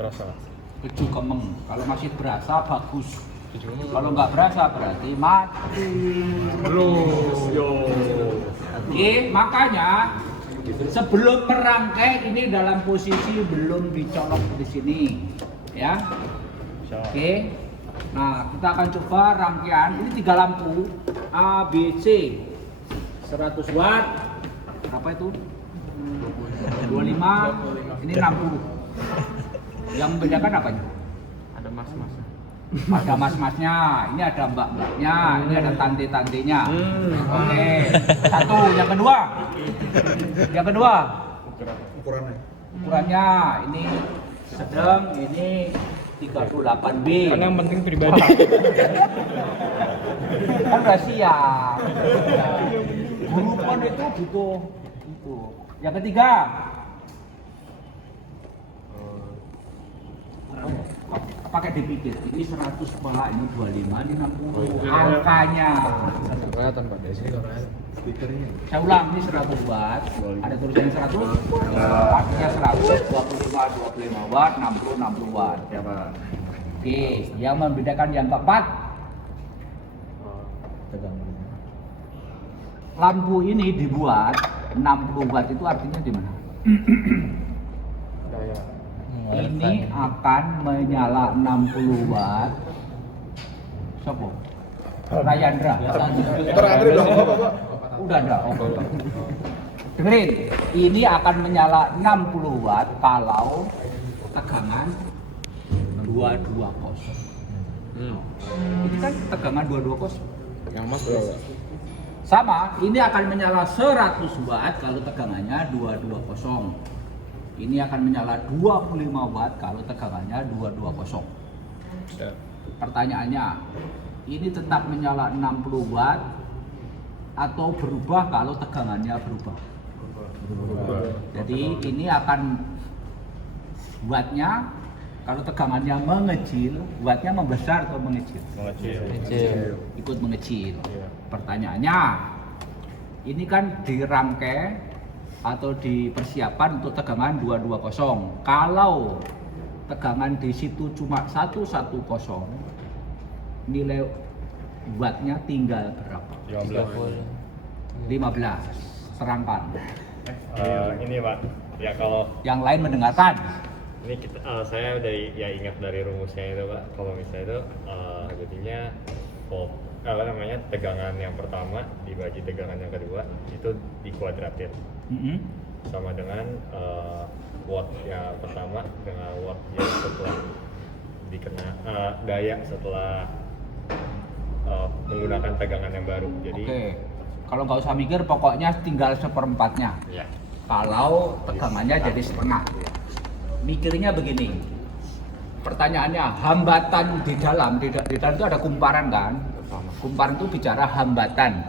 Berasa. 7 kemeng. Kalau masih berasa bagus. Kalau nggak berasa berarti mati. Oke, makanya sebelum merangkai ini dalam posisi belum dicolok di sini, ya. Oke. Nah, kita akan coba rangkaian. Ini 3 lampu A, B, C. 100 watt. Berapa itu? 25. Ini 60. Yang membedakan apanya? Ada mas-masnya. Ada mas-masnya, ini ada mbak-mbaknya, ini ada tante-tantenya. Oke. Satu, yang kedua. Yang kedua. Ukurannya ini sedang, ini 38B. Karena yang penting pribadi. Kan udah siap. Guru pun itu butuh itu. Yang ketiga. Pakai dipikir, ini 100 kepala, ini 25, ini 60. Angkanya. Kelihatan Pak Desi. Saya ulang, ini 100 watt. Ada tulisannya 100. Artinya 100, 25, 25 watt, 60, 60 watt. Ya Pak. Oke, yang membedakan yang keempat. Lampu ini dibuat 60 watt itu artinya di mana? Daya. Ini akan menyala 60 watt. Sopo? Rayandra. Terantri dong, Bapak. Udah ada. Oke. Dengerin, ini akan menyala 60 watt kalau tegangan 220. Ini kan tegangan 220. Yang mas berapa? Sama, ini akan menyala 100 watt kalau tegangannya 220. Ini akan menyala 25 watt kalau tegangannya 220. Pertanyaannya, ini tetap menyala 60 watt atau berubah kalau tegangannya berubah? Jadi ini akan wattnya kalau tegangannya mengecil, wattnya membesar atau mengecil? Mengecil. Ikut mengecil. Iya. Pertanyaannya, ini kan dirangkai atau dipersiapkan untuk tegangan 220. Kalau tegangan di situ cuma 110, nilai wattnya tinggal berapa? 15. Terangkan. Ini Pak, ya kalau Yang lain mendengarkan. ini saya dari ya ingat dari rumusnya itu Pak, kalau misalnya itu jadinya apa namanya tegangan yang pertama dibagi tegangan yang kedua itu dikuadratir sama dengan watt yang pertama dengan watt yang setelah dikena daya setelah menggunakan tegangan yang baru. Jadi Oke. Kalau nggak usah mikir, pokoknya tinggal seperempatnya. ya Kalau tegangannya jadi setengah. Mikirnya begini. Pertanyaannya, hambatan di dalam itu ada kumparan kan? Kumparan itu bicara hambatan.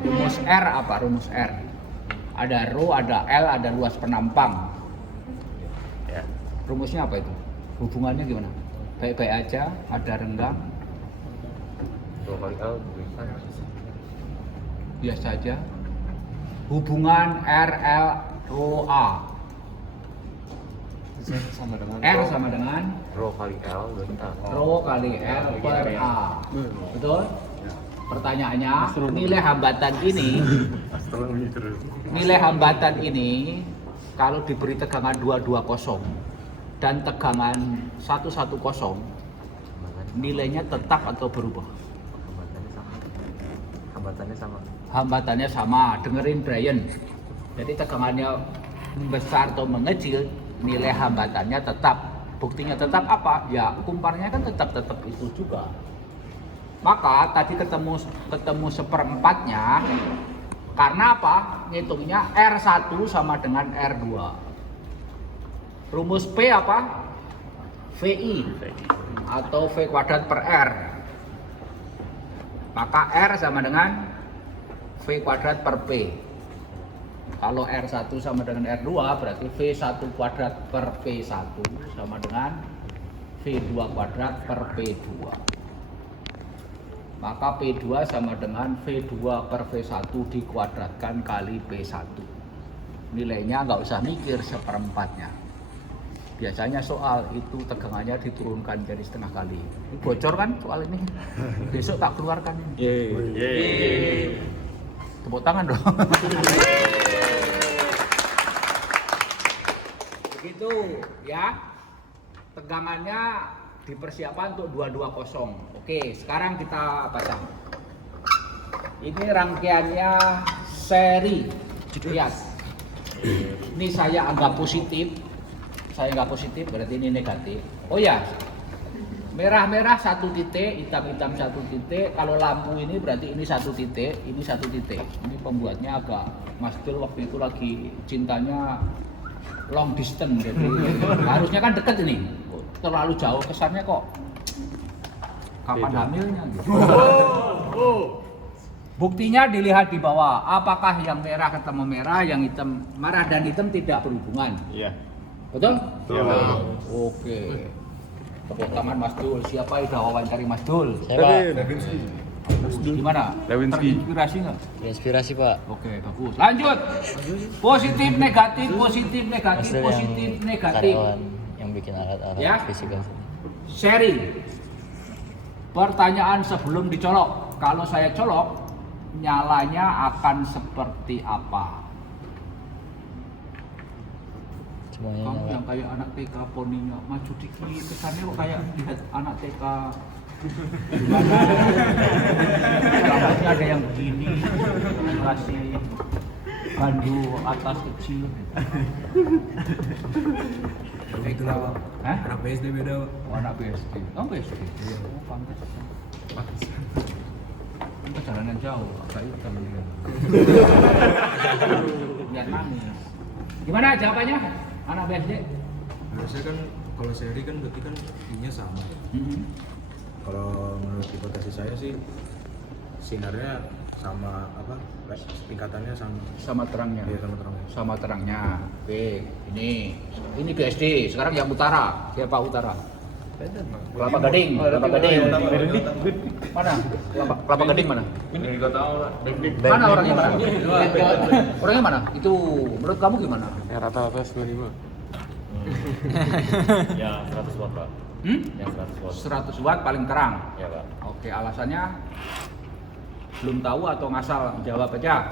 Rumus R apa? Rumus R. Ada rho, ada L, ada luas penampang. ya Rumusnya apa itu? Hubungannya gimana? Baik-baik aja, ada renggang, 2 kali L bisa biasa aja. Hubungan RL rho A. Sama dengan R sama dengan rho kali L bentar. rho kali L per A. Betul? Pertanyaannya, nilai hambatan ini, Astronomi terus. nilai hambatan ini kalau diberi tegangan 220 dan tegangan 110, nilainya tetap atau berubah? Hambatannya sama. Dengerin Brian. Jadi tegangannya besar atau mengecil, nilai hambatannya tetap. Buktinya tetap apa? Ya kumparnya kan tetap itu juga. Maka tadi ketemu seperempatnya. Karena apa? Ngitungnya R1 sama dengan R2. Rumus P apa? VI atau V kuadrat per R. Maka R sama dengan V kuadrat per P. Kalau R1 sama dengan R2 berarti V1 kuadrat per P1 sama dengan V2 kuadrat per P2. Maka P2 sama dengan V2 per V1 dikuadratkan kali P1. Nilainya nggak usah mikir seperempatnya. biasanya soal itu tegangannya diturunkan jadi setengah kali. Ini bocor kan soal ini? Besok tak keluarkan ini. Yeay. Tepuk tangan dong. Begitu ya. Tegangannya dipersiapkan untuk 220. Oke, sekarang kita pasang. Ini rangkaiannya seri Rias. Ini saya anggap positif. Saya anggap positif berarti ini negatif. Oh ya, merah-merah 1 titik, hitam-hitam 1 titik. Kalau lampu ini berarti ini 1 titik, ini 1 titik. Ini pembuatnya agak Mas Dul waktu itu lagi cintanya long distance, jadi harusnya kan deket ini. Terlalu jauh kesannya kok. Kapan hamilnya? Gitu. Buktinya dilihat di bawah. Apakah yang merah ketemu merah, yang hitam merah dan hitam tidak berhubungan? Iya. Betul? Iya, Pak. Oke. Tepuk tangan Mas Dul. Siapa yang udah wawancari Mas Dul? Saya Pak. Gimana? Terinspirasi nggak? Inspirasi Pak. Oke, bagus. Lanjut. Positif, negatif, positif, negatif, Maksudnya positif, yang negatif. karyawan yang bikin alat-alat Ya. fisikal. Sharing. Pertanyaan sebelum dicolok. Kalau saya colok, nyalanya akan seperti apa? Semuanya Kamu nyala. yang kayak anak TK poninya maju dikit, kesannya kok kayak lihat anak TK. Gimana? Rambutnya ada yang begini, kasih bandu atas kecil. Itu lah, Hah? anak BSD beda. Oh, anak BSD. Kamu BSD? Oh, pantas. Perjalanan jauh, agak hitam dia. Biar nangis. Gimana jawabannya? Anak BSD? Biasanya kan kalau seri kan berarti kan ininya sama. Kalau menurut hipotesis saya sih sinarnya sama apa? Tingkatannya sama. Sama terangnya. Iya sama terangnya. Sama terangnya. Oke, ini BSD. Sekarang yang utara. Siapa utara? Kelapa Gading. Kelapa Gading. Mana? Kelapa Gading mana? Mana orangnya mana? Orangnya mana? Itu menurut kamu gimana? Ya rata-rata 95. Ya 100 watt, Pak. Yang 100 watt. 100 watt paling terang. Ya, Pak. Oke, alasannya belum tahu atau ngasal? Jawab aja.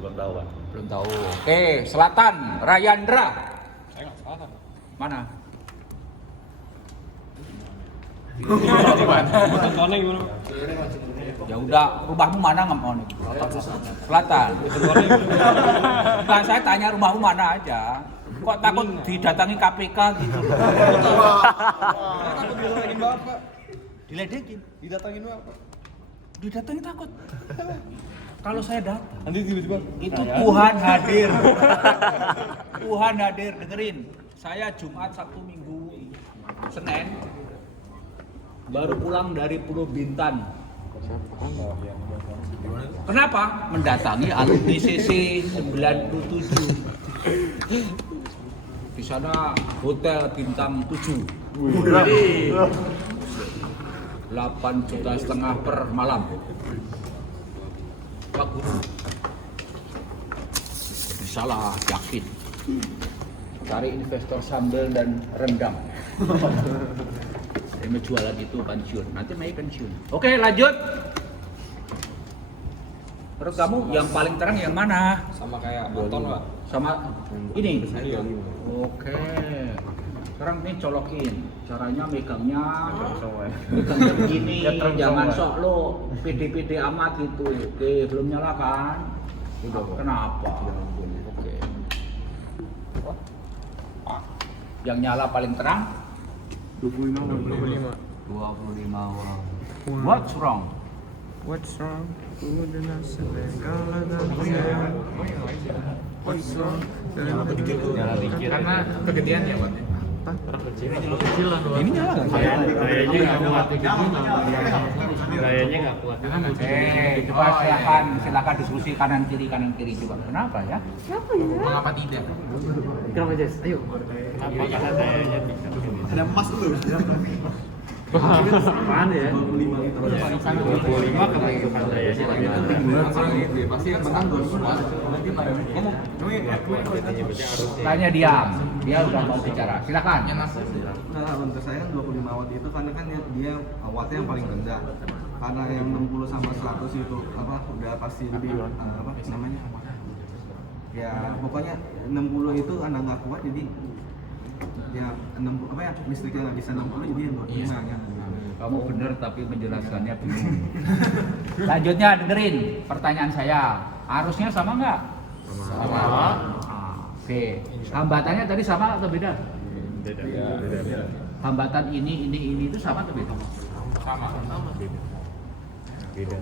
Belum tahu, Pak. Belum tahu. Oke, selatan, Rayandra. Saya nggak salah. Mana? Contohnya gimana? Ya udah, rumahmu mana nggak mau nih? Selatan. Bukan, saya tanya rumahmu mana aja. Kok takut didatangi KPK gitu? Takut didatangin bapak. Diledekin. Didatangin bapak. Didatangi takut. Kalau saya datang, Nanti tiba-tiba itu Tuhan hadir. Tuhan hadir, dengerin. Saya Jumat, Sabtu, Minggu, Senin baru pulang dari Pulau Bintan. Kenapa? Mendatangi alumni CC 97. Di sana hotel bintang 7. 8,5 juta per malam. Bagus. Salah, yakin. Cari investor sambal dan rendang. Saya mau jualan itu pensiun. Nanti mau pensiun. Oke, lanjut. Menurut kamu yang paling terang yang mana? sama kayak Anton, Pak. Sama ini. Oke. Sekarang ini colokin. Caranya megangnya megangnya begini. Jangan sok lo pede-pede amat gitu. Oke, belum nyala kan? Kenapa? Oke. Yang nyala paling terang 25. 25 wow. What's wrong? What's wrong? What's wrong? Karena kegedean ya, Pak. Ini nyala nggak? Kayaknya nggak kuat. Kayaknya nggak kuat. Coba silakan diskusi kanan kiri coba. Kenapa ya? Mengapa tidak? Kenapa Jess? Ayo. Apakah kayaknya tidak? Ada emas dulu. Apaan ya? 25 liter. 25 kalau itu saya sih lagi. Pasti yang menang 25. Nanti ngomong. Tanya diam. Dia udah mau bicara. Silakan. Nah, untuk saya kan 25 watt itu karena kan dia wattnya yang paling rendah. Karena yang 60 sama 100 itu apa udah pasti lebih apa namanya? Ya pokoknya 60 itu anak nggak kuat jadi ya 60 apa ya listriknya nggak bisa 60 jadi yang 25 ya. Kamu benar tapi menjelaskannya bingung. Lanjutnya dengerin pertanyaan saya. Arusnya sama nggak? Sama. Oke. Hambatannya tadi sama atau beda? Beda. Hambatan ini itu sama atau beda? Beda.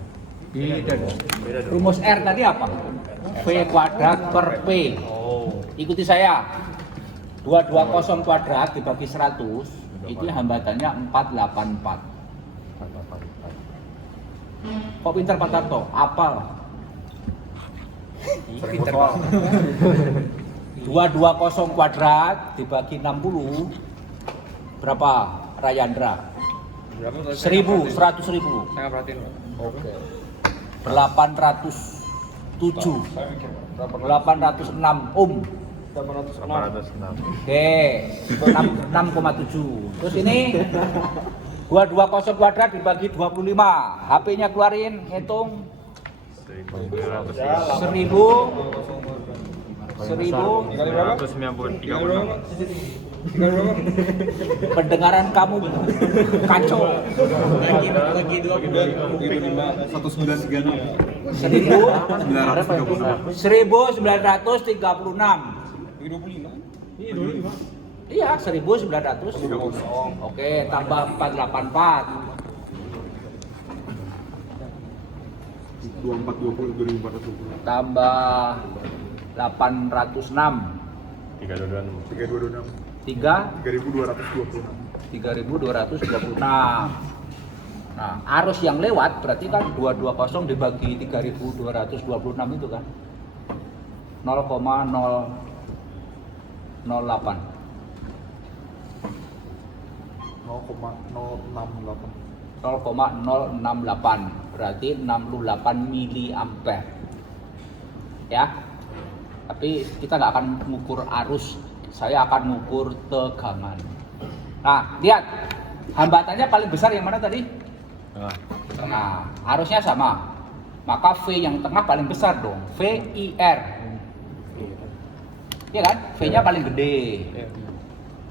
Beda. Rumus R tadi apa? V kuadrat per P. Oh. Ikuti saya. 220 kuadrat dibagi 100 itu hambatannya 484. Kok pintar Pak Tarto? Apal. Pintar Pak. 220 kuadrat dibagi 60 berapa Rayandra? 1.000, 100.000. Saya perhatiin, Pak. Oke. 807. 806 ohm. 806. Oke, 6,7. Terus ini 220 kuadrat dibagi 25. HP-nya keluarin, hitung 1.936. Pendengaran kamu kacau. Lagi 1936. Iya, 1900. Oke, tambah 484. 2420 Tambah 806. 326. 3.226. Nah, arus yang lewat berarti kan 220 dibagi 3.226 itu kan 0,008. 0,068 berarti 68 miliampere ya. Tapi kita nggak akan mengukur arus, saya akan mengukur tegangan. Nah, lihat hambatannya paling besar yang mana tadi? Nah, arusnya sama, maka V yang tengah paling besar dong, VIR. Iya kan? V-nya paling gede.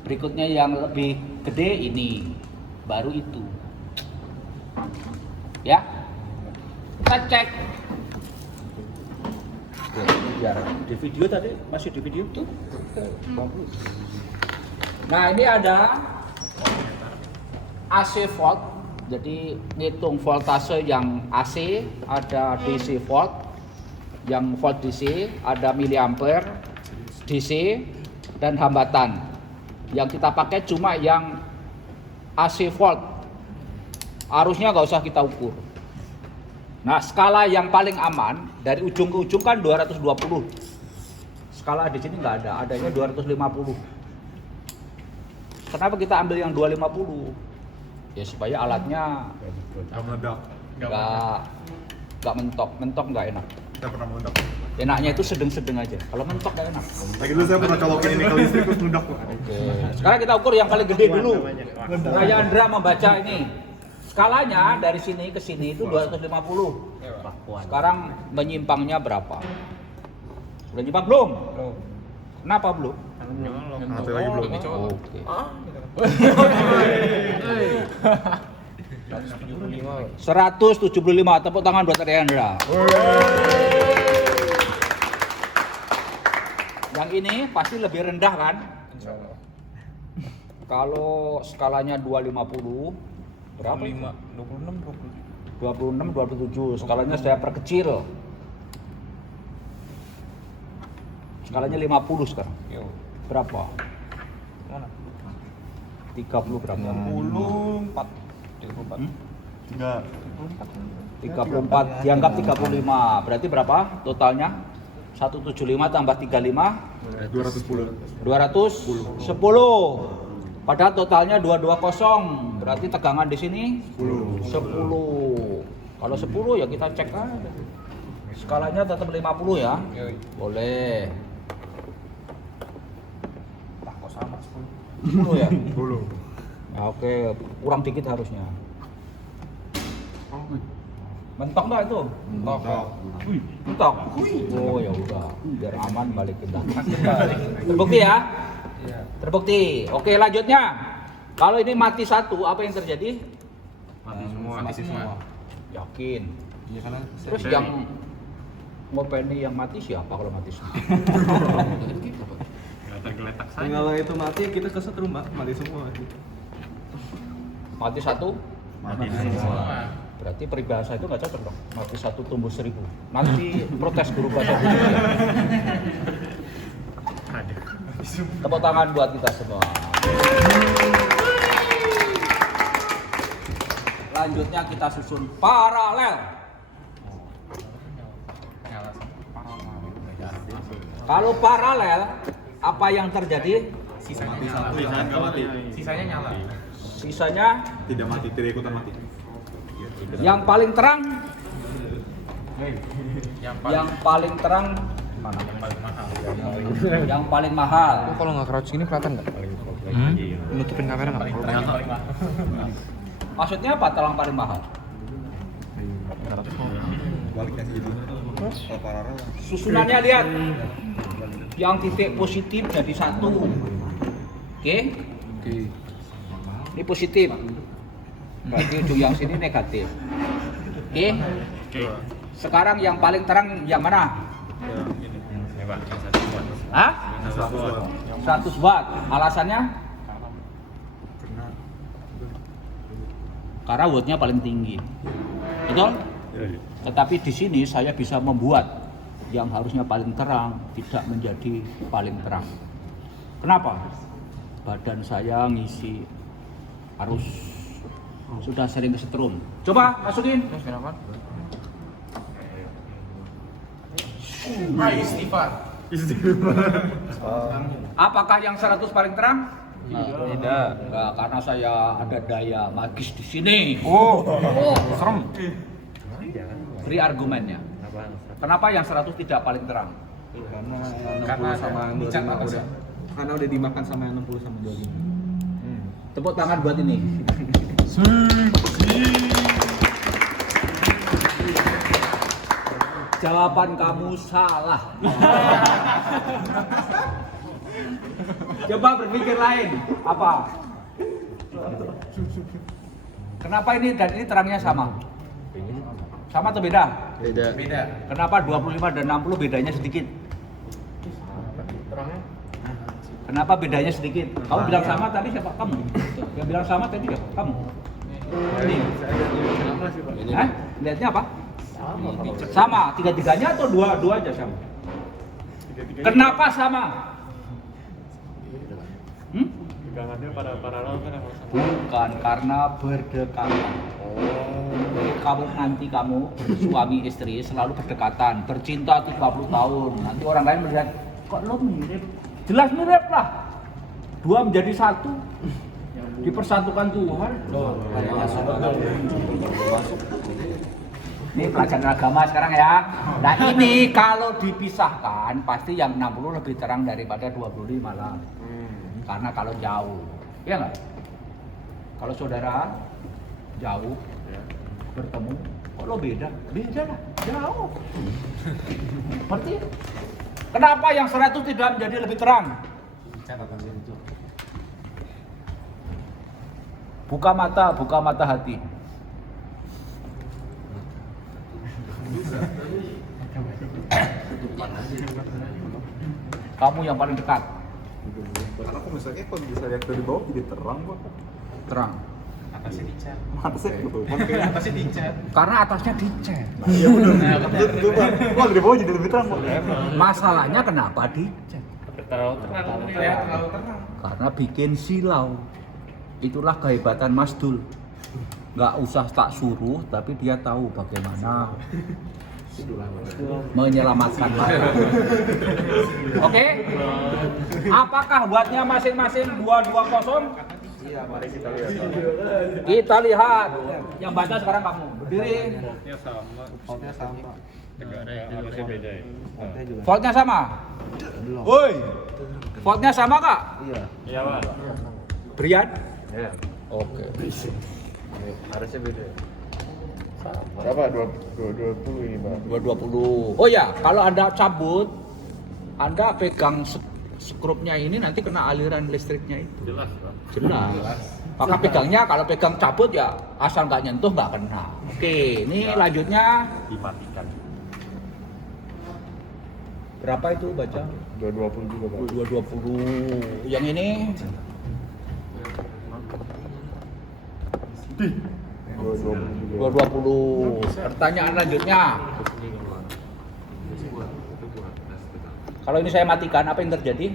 Berikutnya yang lebih gede ini, baru itu. Ya, kita cek. Di video tadi masih di video tuh. Nah, ini ada AC volt. Jadi ngitung voltase yang AC, ada DC volt. Yang volt DC, ada miliampere DC dan hambatan. Yang kita pakai cuma yang AC volt. Arusnya nggak usah kita ukur. Nah, skala yang paling aman dari ujung ke ujung kan 220. Skala di sini nggak ada, adanya 250. Kenapa kita ambil yang 250? Ya supaya alatnya nggak mentok nggak enak. Saya pernah meledak. Enaknya itu sedang-sedang aja. Kalau mentok nggak enak. Lagi dulu saya pernah colokin ini ke listrik terus meledak. Oke. Sekarang kita ukur yang paling gede dulu. Raya Andra membaca ini. Skalanya dari sini ke sini itu 250. Sekarang menyimpangnya berapa? Udah nyimpang belum? Kenapa belum? Nanti lagi belum. Oke. 175. Tepuk tangan buat Raya Andra. Yang ini pasti lebih rendah kan? Kalau skalanya 250 berapa? 26, 27. Skalanya saya perkecil. Skalanya 50 sekarang. Berapa? Mana? 30 berapa? 34. Dianggap 35. Berarti berapa totalnya? 175 tambah 35 210. 210. Padahal totalnya 220. Berarti tegangan di sini 10. Kalau 10 ya kita cek aja. Skalanya tetap 50 ya. Boleh. Kok sama 10 ya? 10. Nah, oke, kurang dikit harusnya. Mentok nggak itu? Mentok. Wih, mentok. Oh ya udah, biar aman balikin dah. Terbukti ya? Terbukti. Oke, lanjutnya. Kalau ini mati satu, apa yang terjadi? mati semua. Yakin. Iya karena Terus yang ngopeni yang mati siapa kalau mati semua? Nggak tergeletak saja. Kalau itu mati kita kesetrum Mbak, mati semua. Mati satu? Mati semua. Berarti peribahasa itu nggak cocok dong. Mati satu tumbuh 1000. Nanti protes guru bahasa Indonesia. Aduh. Tepuk tangan buat kita semua. Lanjutnya kita susun paralel. Kalau paralel, apa yang terjadi? Sisanya nyala. Sisanya Tidak mati, tidak ikutan mati. yang paling terang. Yang paling terang mana? Yang paling mahal. kalau nggak crouch gini kelihatan nggak? Nutupin kamera nggak? Maksudnya apa terang paling mahal? Baliknya gitu. Kalau paralel. Susunannya lihat. Yang titik positif jadi 1. Oke? Ini positif. Berarti ujung yang sini negatif. Oke? Sekarang yang paling terang yang mana? Ya, Pak, yang satu buat. Hah? 100 watt. Alasannya? Karena wattnya paling tinggi. Betul? Tetapi di sini saya bisa membuat yang harusnya paling terang tidak menjadi paling terang. Kenapa? Badan saya ngisi arus, sudah sering kesetrum. Coba masukin. Apakah yang 100 paling terang? Tidak. Enggak, karena saya ada daya magis di sini. Serem. Beri argumennya. Kenapa yang 100 tidak paling terang? Karena sama 25 udah. Karena udah dimakan sama yang 60 sama 25. Tepuk tangan buat ini. Jawaban kamu salah. Coba berpikir lain. Apa? Kenapa ini dan ini terangnya sama? Sama atau beda? Beda. Kenapa 25 dan 60 bedanya sedikit? Kenapa bedanya sedikit? Kamu bilang sama tadi siapa? Kamu. Yang bilang sama tadi siapa? Kamu. Ini. Hah? Lihatnya apa? Sama. Tiga-tiganya atau dua aja sama? Kenapa sama? Tegangannya pada paralel kan emang sama. Bukan, karena berdekatan. Jadi kamu suami istri selalu berdekatan, bercinta 30 tahun. Nanti orang lain melihat, kok lo mirip? Jelas mirip lah. 2 menjadi 1. Dipersatukan Tuhan. Ini pelajaran agama sekarang ya. Nah ini kalau dipisahkan pasti yang 60 lebih terang daripada 25 lah. Karena kalau jauh, ya nggak? Kalau saudara jauh bertemu, kok lo beda? Beda lah, jauh. Berarti kenapa yang 100 tidak menjadi lebih terang? Buka mata hati. Kamu yang paling dekat. Karena aku misalnya kalau bisa lihat dari bawah jadi terang kok. Terang. Atasnya dicat. Atasnya ketutupan kayak. Atasnya dicat. Karena atasnya dicet. Iya benar. Betul Pak. Kalau dari bawah jadi lebih terang kok. Masalahnya kenapa dicet? Terlalu terang. Ya, terlalu terang. Karena bikin silau. Itulah kehebatan Mas Dul. Nggak usah tak suruh, tapi dia tahu bagaimana menyelamatkan mata. Oke? Apakah buatnya masing-masing 220? Iya, mari kita Kita lihat. Yang baca sekarang kamu. Berdiri. Voltnya sama. Voltnya sama. Harusnya beda ya. Voltnya juga. Voltnya sama. Belum. Woi. Voltnya sama kak? Iya. Iya Pak. Brian? Iya. Oke. Harusnya beda. Berapa? 20 ini, Bang. 220. Oh ya, kalau Anda cabut, Anda pegang skrupnya ini nanti kena aliran listriknya itu. Jelas Pak. Jelas. Maka pegangnya kalau pegang cabut ya asal nggak nyentuh nggak kena. Oke, ini lanjutnya Dimatikan. berapa itu baca? 220 juga, Bang. 220. Yang ini 220 juga. 220. Pertanyaan lanjutnya. Kalau ini saya matikan, apa yang terjadi?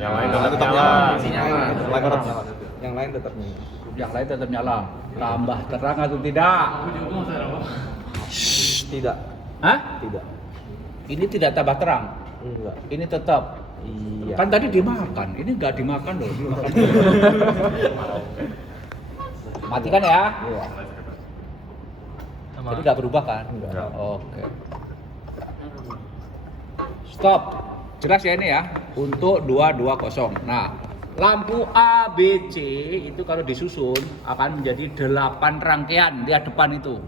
Yang lain tetap nyala. Yang lain tetap nyala. Yang lain tetap nyala. Tambah terang atau tidak? Tidak. Hah? Tidak. Ini tidak tambah terang. Enggak. Ini tetap. Iya. Kan tadi dimakan. Ini nggak dimakan loh. Dimakan. Matikan ya. Iya. Jadi nggak berubah kan? Enggak. Oke. Stop. Jelas ya ini ya. Untuk 220. Nah, lampu A, B, C itu kalau disusun akan menjadi 8 rangkaian. Lihat depan itu.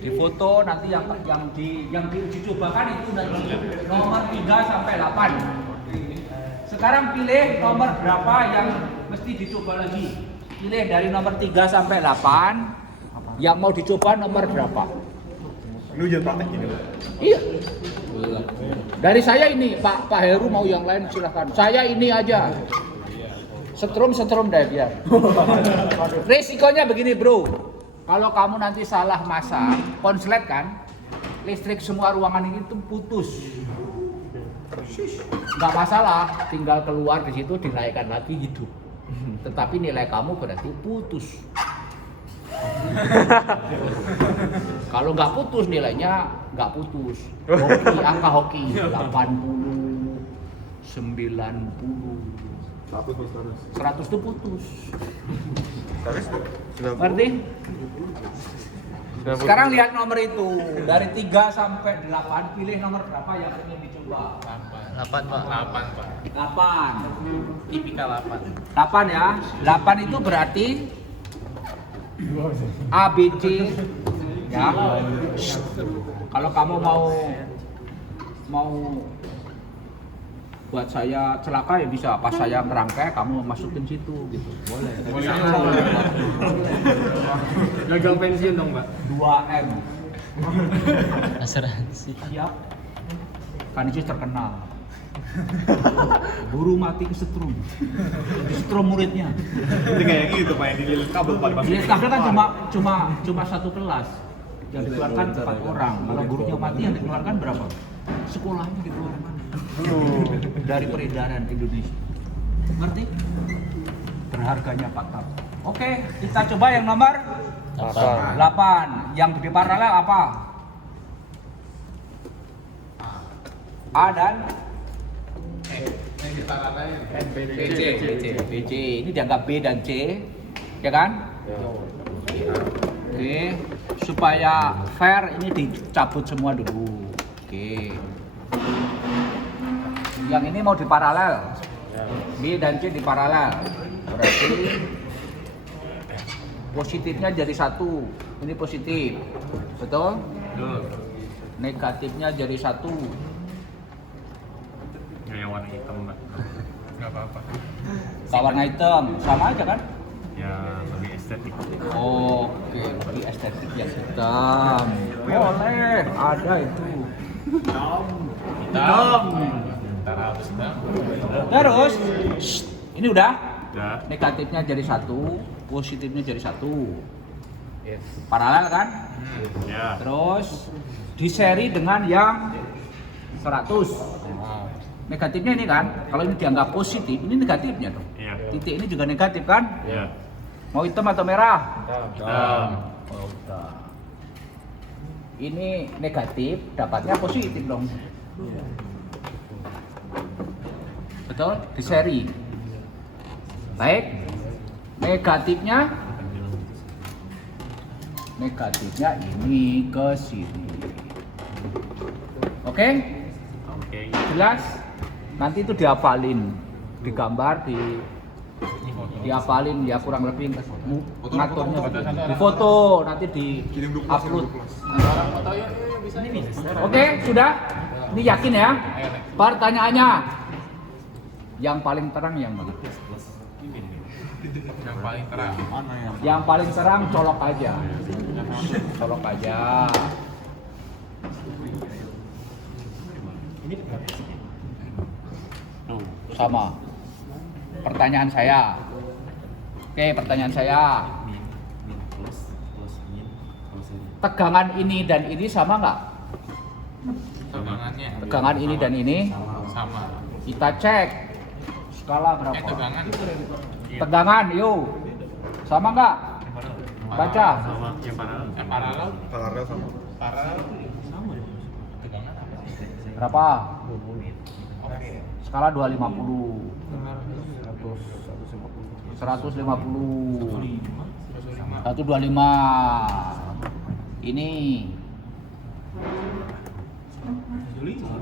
Di foto nanti yang diuji cobakan itu nanti nomor 3 sampai 8. Sekarang pilih nomor berapa yang mesti dicoba lagi. Pilih dari nomor 3 sampai 8. Yang mau dicoba nomor berapa? Lu jangan praktek gini, Bang. Iya. Dari saya ini, Pak Heru mau yang lain silahkan. Saya ini aja. Setrum deh biar. Resikonya begini bro. Kalau kamu nanti salah masang konslet kan, listrik semua ruangan ini tuh putus. Nggak masalah, tinggal keluar di situ dinaikkan lagi gitu. Tetapi nilai kamu berarti putus. Kalau nggak putus nilainya nggak putus. Hoki, angka hoki 80, 90, 100 itu putus. Ngerti? Sekarang lihat nomor itu dari 3 sampai 8 pilih nomor berapa yang ingin dicoba. 8 Pak. 8. Tipikal 8. 8 ya. 8 itu berarti A, B, C ya. Kalau kamu mau buat saya celaka ya bisa. Pas saya merangkai kamu masukin situ gitu. Boleh. Gagal pensiun dong Mbak. 2M. Asuransi. Siap. Kanisius terkenal. Buru mati kesetrum. Kesetrum muridnya. Ini kayak gitu, Pak, yang dililit kabel Pak dimasukin. Dililit kabel kan cuma satu kelas. Yang dikeluarkan 4 orang. Kalau gurunya mati yang dikeluarkan berapa? Sekolahnya dikeluarkan. Dari peredaran Indonesia. Ngerti? Berharganya Pak Tab. Oke, kita coba yang nomor 8. Yang di paralel apa? A dan BC. Ini dianggap B dan C, ya kan? Oke, supaya fair ini dicabut semua dulu. Oke. Yang ini mau diparalel. B dan C diparalel. Berarti positifnya jadi 1. Ini positif. Betul? Negatifnya jadi 1. Yang warna hitam Mbak. Nggak apa-apa. Warna hitam sama aja kan? Ya lebih estetik. Oke, lebih estetik yang hitam. Boleh, ada itu. Hitam. Terus, ini udah? Udah. Negatifnya jadi 1, positifnya jadi 1. Yes. Paralel kan? Ya. Terus di seri dengan yang 100. Negatifnya ini kan, kalau ini dianggap positif, ini negatifnya dong. Iya. Titik ini juga negatif kan? Iya. Mau hitam atau merah? Hitam. Oh, udah. Ini negatif, dapatnya positif dong. Betul? Di seri. Baik. Negatifnya ini ke sini. Oke? Jelas? Nanti itu dihafalin, digambar, dihafalin ya kurang lebih ngaturnya di foto, nanti di upload. Oke, sudah? Ini yakin ya? Pertanyaannya yang paling terang yang mana? Yang paling terang. Yang paling terang colok aja. Colok aja. Sama. Pertanyaan saya. Oke, pertanyaan saya. Tegangan ini dan ini sama nggak? Tegangannya Tegangan ini dan ini sama. kita cek skala berapa? Tegangan. Tegangan, yuk. Sama nggak? Baca. Yang paralel. Paralel sama. Berapa? Skala 250. 150. 125. Ini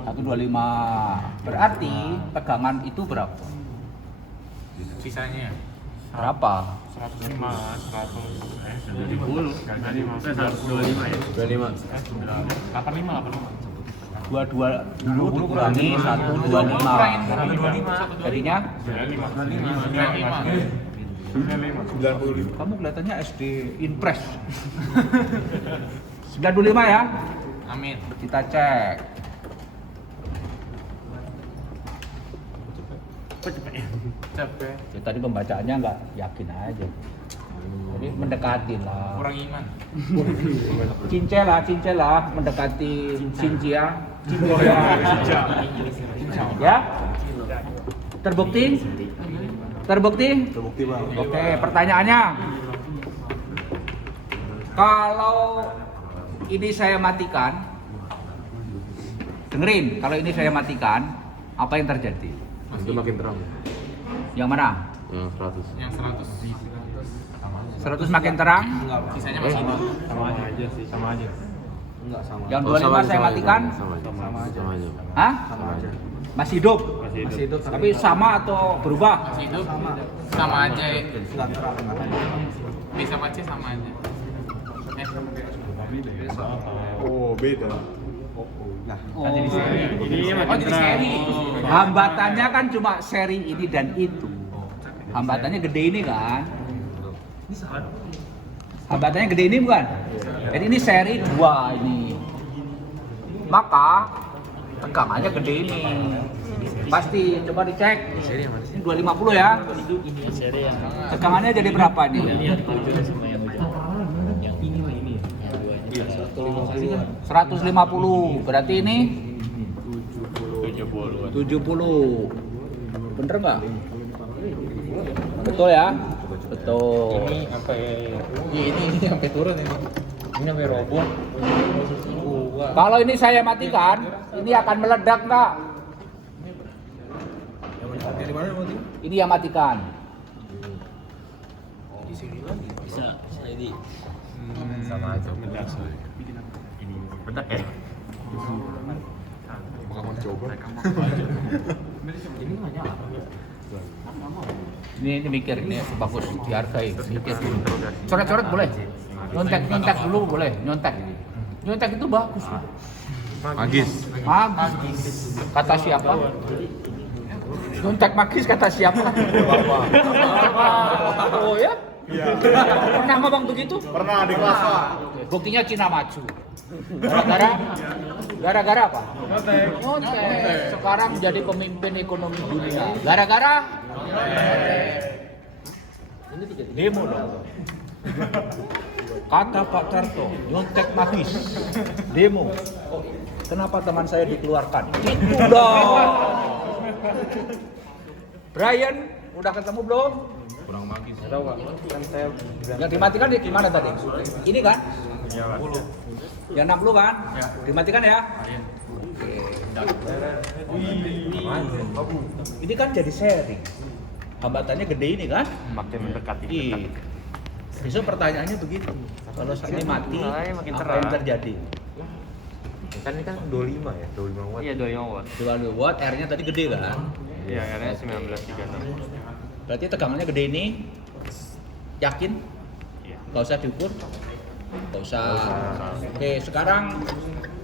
125. Berarti tegangan itu berapa? Sisanya Berapa? 105, 120. Tadi maksudnya 125 ya. 85. 85. 22 kurangi 125. Jadinya 95. kamu kelihatannya SD Inpres. 95 ya. Amin. Kita cek. Capek. Ya, tadi pembacaannya nggak yakin aja. Jadi mendekati lah. Kurang iman. Cincel lah mendekati Cincia. Ya. Terbukti? Terbukti? Terbukti bang. Oke, pertanyaannya. Kalau ini saya matikan, dengerin, kalau ini saya matikan, apa yang terjadi? Itu makin terang. Yang mana? Yang 100. Yang 100. 100 makin terang, Sisanya masih hidup. Sama aja sih, sama aja. Enggak sama. yang 25 saya matikan, Sama aja. hah? Sama aja. Masih hidup? Masih hidup Tapi sama atau berubah? Masih hidup. Sama aja. enggak terang. Bisa baca sama aja. Oh beda. Nah, Oh, Oh, jadi seri. hambatannya kan cuma seri ini dan itu. Hambatannya gede ini kan? Hambatannya gede ini bukan? Jadi ini seri 2 ini. Maka tegangannya gede ini. Pasti coba dicek. Ini 250 ya. Tegangannya jadi berapa nih? 150. Berarti ini 70. Bener nggak? Betul ya? Betul. Ini sampai ini sampai turun ini. Ini sampai roboh. Kalau ini saya matikan, ini akan meledak nggak? Dari mana berarti? Ini yang matikan. Sama aja. Bedak ya. Bakal mau coba. Ini mikir, ini bagus dihargai. Mikir. Coret-coret boleh. Nyontek dulu boleh. Nyontek itu bagus. Magis. Magis. Kata siapa? Nyontek magis kata siapa? Oh ya? Pernah ngomong begitu? Pernah di kelas Pak. Buktinya Cina maju. Gara-gara apa? Nyontek. Sekarang menjadi pemimpin ekonomi dunia. Gara-gara demo dong. Kata Pak Karto, nyontek magis. Demo. Oh, kenapa teman saya dikeluarkan? Itu dong. Brian, udah ketemu belum? Kurang magis. tahu Pak. Kan saya bilang Yang dimatikan di gimana tadi? Ini kan? Yang 60 kan? Dimatikan ya? Oke. Ini kan jadi seri. hambatannya gede ini kan? Makin mendekati. Iya. Besok pertanyaannya begitu. Kalau ini mati, makin apa terang. yang terjadi? Kan ini kan 25 ya, 25 watt. Iya, 25 watt. 20 watt, R-nya tadi gede kan? Iya, akhirnya 1936. Berarti tegangannya gede ini. Yakin? Iya. Gak usah diukur? Gak usah. Oke, sekarang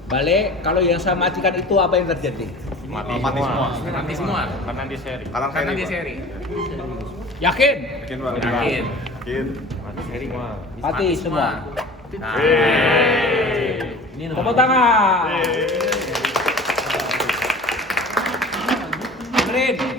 balik. Kalau yang saya matikan itu apa yang terjadi? Mati semua. Karena di seri. Karena dia seri. Yakin? Yakin. Mati seri semua. Mati semua. Nah. Tepuk tangan.